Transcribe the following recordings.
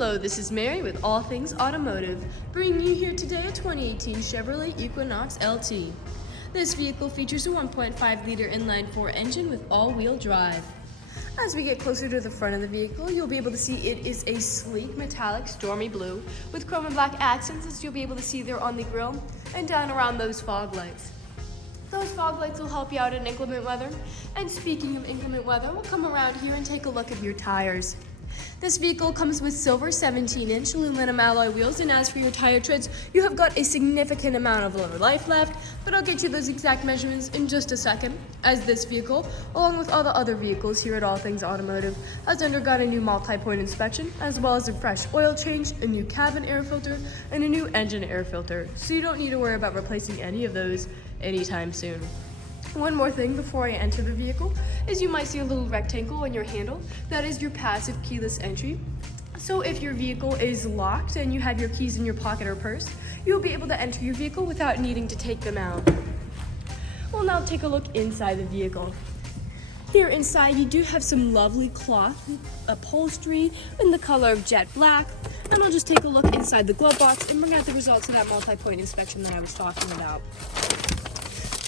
Hello, this is Mary with All Things Automotive, bringing you here today a 2018 Chevrolet Equinox LT. This vehicle features a 1.5-liter inline-4 engine with all-wheel drive. As we get closer to the front of the vehicle, you'll be able to see it is a sleek metallic stormy blue with chrome and black accents, as you'll be able to see there on the grille and down around those fog lights. Those fog lights will help you out in inclement weather. And speaking of inclement weather, we'll come around here and take a look at your tires. This vehicle comes with silver 17-inch aluminum alloy wheels, and as for your tire treads, you have got a significant amount of lower life left, but I'll get you those exact measurements in just a second, as this vehicle, along with all the other vehicles here at All Things Automotive, has undergone a new multi-point inspection, as well as a fresh oil change, a new cabin air filter, and a new engine air filter, so you don't need to worry about replacing any of those anytime soon. One more thing before I enter the vehicle is you might see a little rectangle on your handle. That is your passive keyless entry. So if your vehicle is locked and you have your keys in your pocket or purse, you'll be able to enter your vehicle without needing to take them out. We'll now take a look inside the vehicle. Here inside you do have some lovely cloth upholstery in the color of jet black. And I'll just take a look inside the glove box and bring out the results of that multi-point inspection that I was talking about.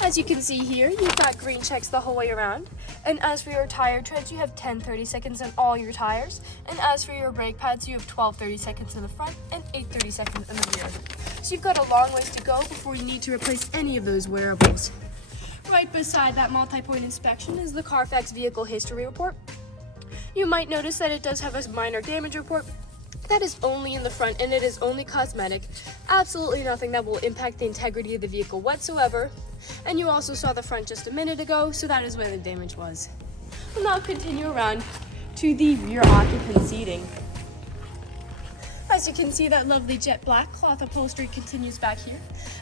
As you can see here, you've got green checks the whole way around. And as for your tire treads, you have 10 30-seconds on all your tires. And as for your brake pads, you have 12 30-seconds in the front and 8 30-seconds in the rear. So you've got a long ways to go before you need to replace any of those wearables. Right beside that multi-point inspection is the Carfax Vehicle History Report. You might notice that it does have a minor damage report. That is only in the front, and it is only cosmetic. Absolutely nothing that will impact the integrity of the vehicle whatsoever. And you also saw the front just a minute ago, so that is where the damage was. We'll now continue around to the rear occupant seating. As you can see, that lovely jet black cloth upholstery continues back here.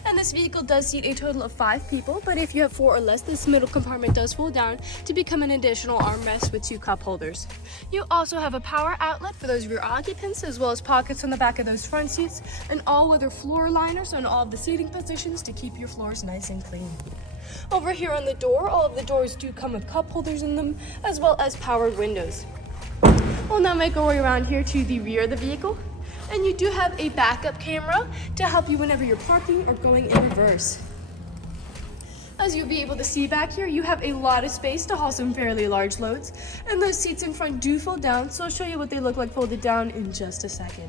And this vehicle does seat a total of 5 people, but if you have 4 or less, this middle compartment does fold down to become an additional armrest with 2 cup holders. You also have a power outlet for those rear occupants, as well as pockets on the back of those front seats, and all-weather floor liners on all of the seating positions to keep your floors nice and clean. Over here on the door, all of the doors do come with cup holders in them, as well as powered windows. We'll now make our way around here to the rear of the vehicle. And you do have a backup camera to help you whenever you're parking or going in reverse. As you'll be able to see back here, you have a lot of space to haul some fairly large loads. And those seats in front do fold down, so I'll show you what they look like folded down in just a second.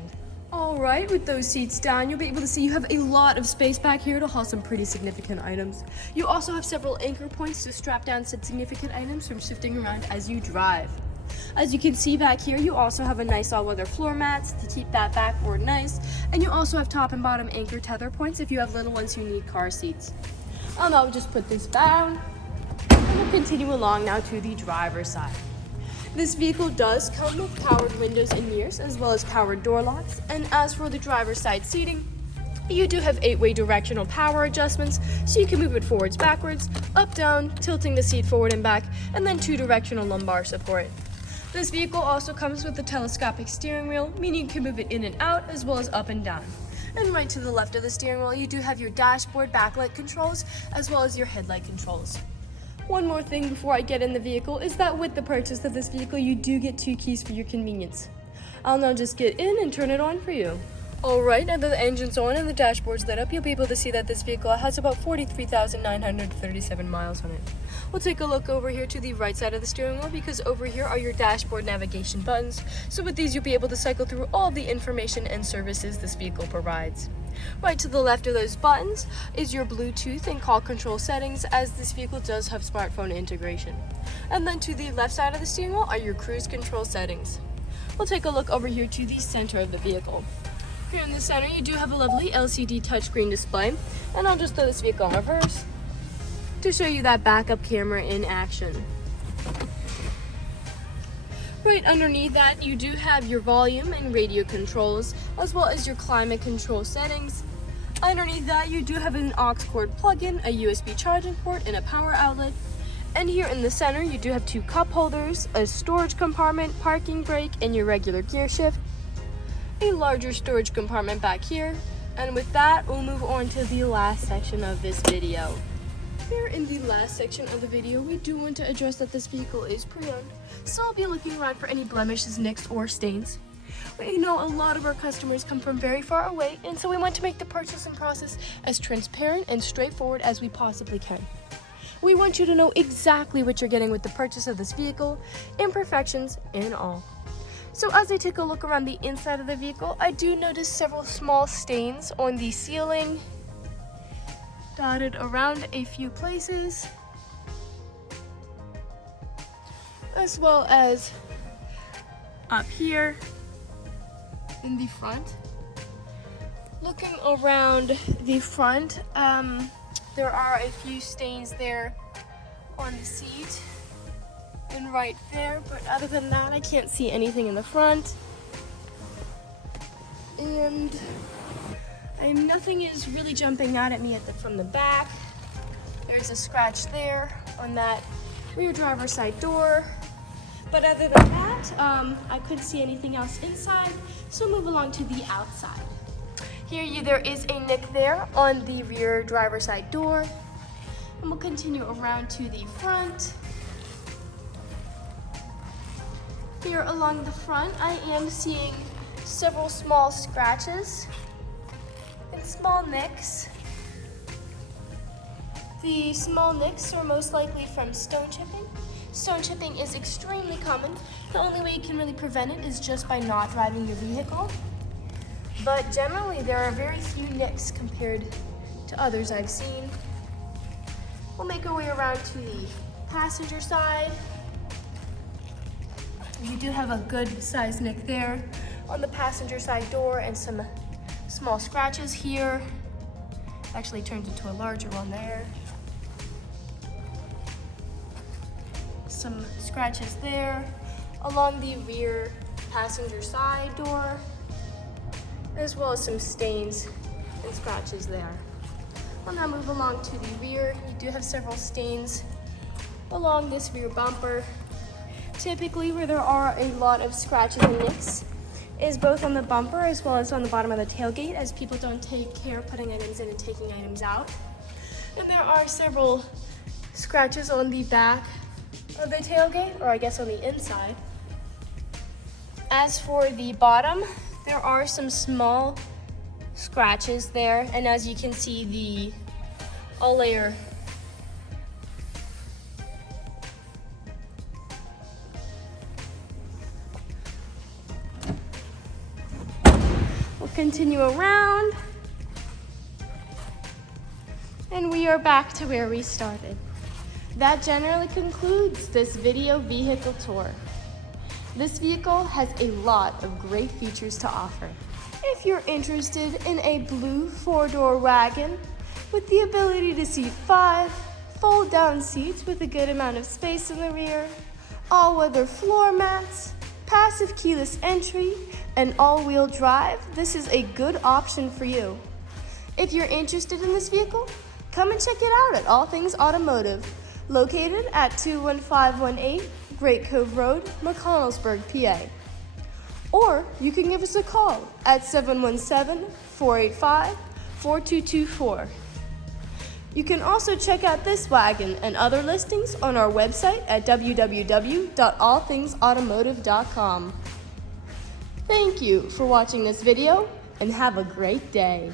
Alright, with those seats down, you'll be able to see you have a lot of space back here to haul some pretty significant items. You also have several anchor points to strap down some significant items from shifting around as you drive. As you can see back here, you also have a nice all-weather floor mats to keep that backboard nice, and you also have top and bottom anchor tether points if you have little ones who need car seats. I'll now just put this down, and we'll continue along now to the driver's side. This vehicle does come with powered windows and mirrors, as well as powered door locks, and as for the driver's side seating, you do have 8-way directional power adjustments, so you can move it forwards, backwards, up, down, tilting the seat forward and back, and then 2 directional lumbar support. This vehicle also comes with a telescopic steering wheel, meaning you can move it in and out as well as up and down. And right to the left of the steering wheel, you do have your dashboard backlight controls as well as your headlight controls. One more thing before I get in the vehicle is that with the purchase of this vehicle, you do get 2 keys for your convenience. I'll now just get in and turn it on for you. Alright, now that the engine's on and the dashboard's lit up, you'll be able to see that this vehicle has about 43,937 miles on it. We'll take a look over here to the right side of the steering wheel, because over here are your dashboard navigation buttons. So with these, you'll be able to cycle through all of the information and services this vehicle provides. Right to the left of those buttons is your Bluetooth and call control settings, as this vehicle does have smartphone integration. And then to the left side of the steering wheel are your cruise control settings. We'll take a look over here to the center of the vehicle. Here in the center, you do have a lovely LCD touchscreen display, and I'll just throw this vehicle in reverse to show you that backup camera in action. Right underneath that, you do have your volume and radio controls, as well as your climate control settings. Underneath that, you do have an aux cord plug-in, a USB charging port, and a power outlet. And here in the center, you do have 2 cup holders, a storage compartment, parking brake, and your regular gear shift. A larger storage compartment back here, and with that, we'll move on to the last section of this video. Here in the last section of the video, we do want to address that this vehicle is pre-owned, so I'll be looking around for any blemishes, nicks, or stains. But you know, a lot of our customers come from very far away, and so we want to make the purchasing process as transparent and straightforward as we possibly can. We want you to know exactly what you're getting with the purchase of this vehicle, imperfections and all. So as I take a look around the inside of the vehicle, I do notice several small stains on the ceiling, dotted around a few places, as well as up here in the front. Looking around the front, there are a few stains there on the seat and right there, but other than that, I can't see anything in the front. And nothing is really jumping out at me from the back. There's a scratch there on that rear driver's side door. But other than that, I couldn't see anything else inside, so move along to the outside. Here there is a nick there on the rear driver's side door. And we'll continue around to the front. Here along the front, I am seeing several small scratches and small nicks. The small nicks are most likely from stone chipping. Stone chipping is extremely common. The only way you can really prevent it is just by not driving your vehicle. But generally, there are very few nicks compared to others I've seen. We'll make our way around to the passenger side. You do have a good sized nick there on the passenger side door and some small scratches here. Actually turned into a larger one there. Some scratches there along the rear passenger side door, as well as some stains and scratches there. We'll now move along to the rear. You do have several stains along this rear bumper. Typically, where there are a lot of scratches and nicks is both on the bumper as well as on the bottom of the tailgate, as people don't take care of putting items in and taking items out. And there are several scratches on the back of the tailgate, or I guess on the inside. As for the bottom, there are some small scratches there, and as you can see, the all layer we'll continue around, and we are back to where we started. That generally concludes this video vehicle tour. This vehicle has a lot of great features to offer. If you're interested in a blue 4-door wagon with the ability to seat 5, fold-down seats with a good amount of space in the rear, all-weather floor mats, passive keyless entry, and all-wheel drive, this is a good option for you. If you're interested in this vehicle, come and check it out at All Things Automotive, located at 21518 Great Cove Road, McConnellsburg, PA. Or you can give us a call at 717-485-4224. You can also check out this wagon and other listings on our website at www.allthingsautomotive.com. Thank you for watching this video and have a great day.